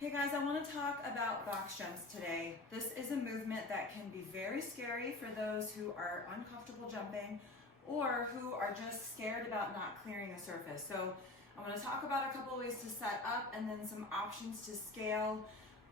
Hey guys, I want to talk about box jumps today. This is a movement that can be very scary for those who are uncomfortable jumping or who are just scared about not clearing a surface. So I want to talk about a couple of ways to set up and then some options to scale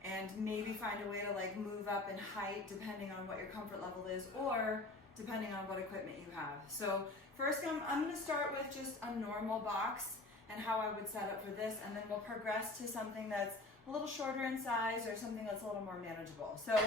and maybe find a way to move up in height depending on what your comfort level is or depending on what equipment you have. So first I'm going to start with just a normal box and how I would set up for this, and then we'll progress to something that's a little shorter in size or something that's a little more manageable. So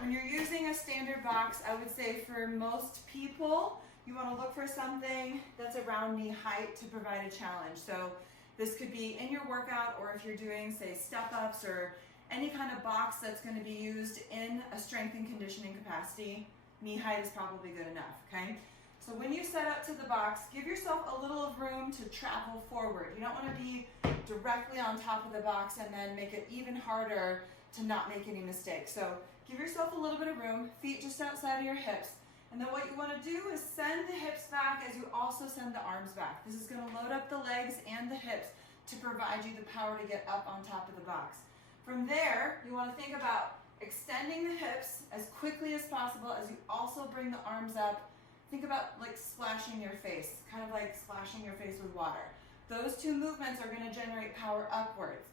when you're using a standard box, I would say for most people, you want to look for something that's around knee height to provide a challenge. So this could be in your workout, or if you're doing, say, step-ups or any kind of box that's going to be used in a strength and conditioning capacity, knee height is probably good enough, okay? So when you set up to the box, give yourself a little of room to travel forward. You don't want to be directly on top of the box and then make it even harder to not make any mistakes. So give yourself a little bit of room, feet just outside of your hips. And then what you want to do is send the hips back as you also send the arms back. This is going to load up the legs and the hips to provide you the power to get up on top of the box. From there, you want to think about extending the hips as quickly as possible as you also bring the arms up. Think about splashing your face, kind of like splashing your face with water. Those two movements are going to generate power upwards.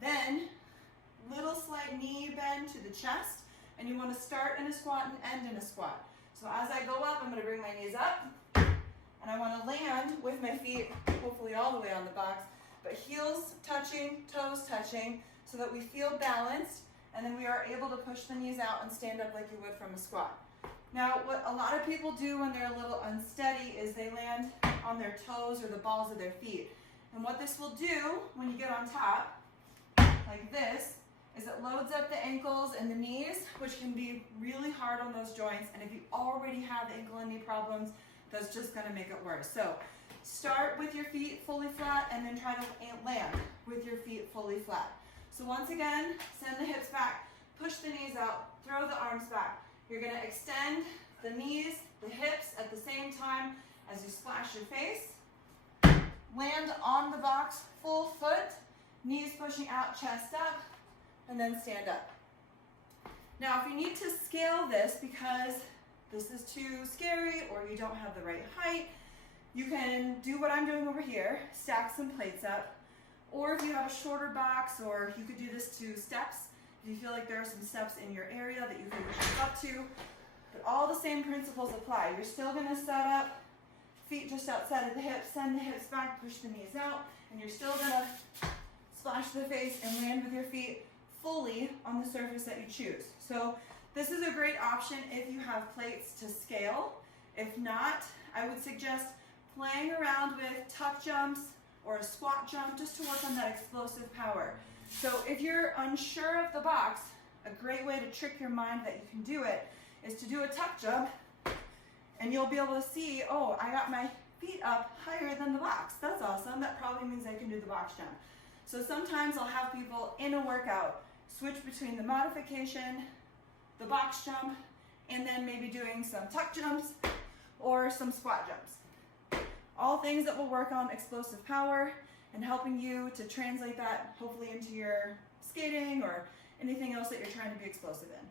Then, little slight knee bend to the chest, and you want to start in a squat and end in a squat. So as I go up, I'm going to bring my knees up, and I want to land with my feet, hopefully all the way on the box, but heels touching, toes touching, so that we feel balanced, and then we are able to push the knees out and stand up like you would from a squat. Now, what a lot of people do when they're a little unsteady is they land on their toes or the balls of their feet. And what this will do when you get on top, like this, is it loads up the ankles and the knees, which can be really hard on those joints. And if you already have ankle and knee problems, that's just going to make it worse. So start with your feet fully flat and then try to land with your feet fully flat. So once again, send the hips back, push the knees out, throw the arms back. You're going to extend the knees, the hips at the same time as you splash your face. Land on the box, full foot, knees pushing out, chest up, and then stand up. Now, if you need to scale this because this is too scary or you don't have the right height, you can do what I'm doing over here, stack some plates up. Or if you have a shorter box, or you could do this to steps, if you feel like there are some steps in your area that you can walk up to. But all the same principles apply. You're still going to set up feet just outside of the hips, send the hips back, push the knees out, and you're still going to splash the face and land with your feet fully on the surface that you choose. So this is a great option if you have plates to scale. If not, I would suggest playing around with tuck jumps or a squat jump just to work on that explosive power. So if you're unsure of the box, a great way to trick your mind that you can do it is to do a tuck jump, and you'll be able to see, oh, I got my feet up higher than the box. That's awesome. That probably means I can do the box jump. So sometimes I'll have people in a workout switch between the modification, the box jump, and then maybe doing some tuck jumps or some squat jumps. All things that will work on explosive power and helping you to translate that hopefully into your skating or anything else that you're trying to be explosive in.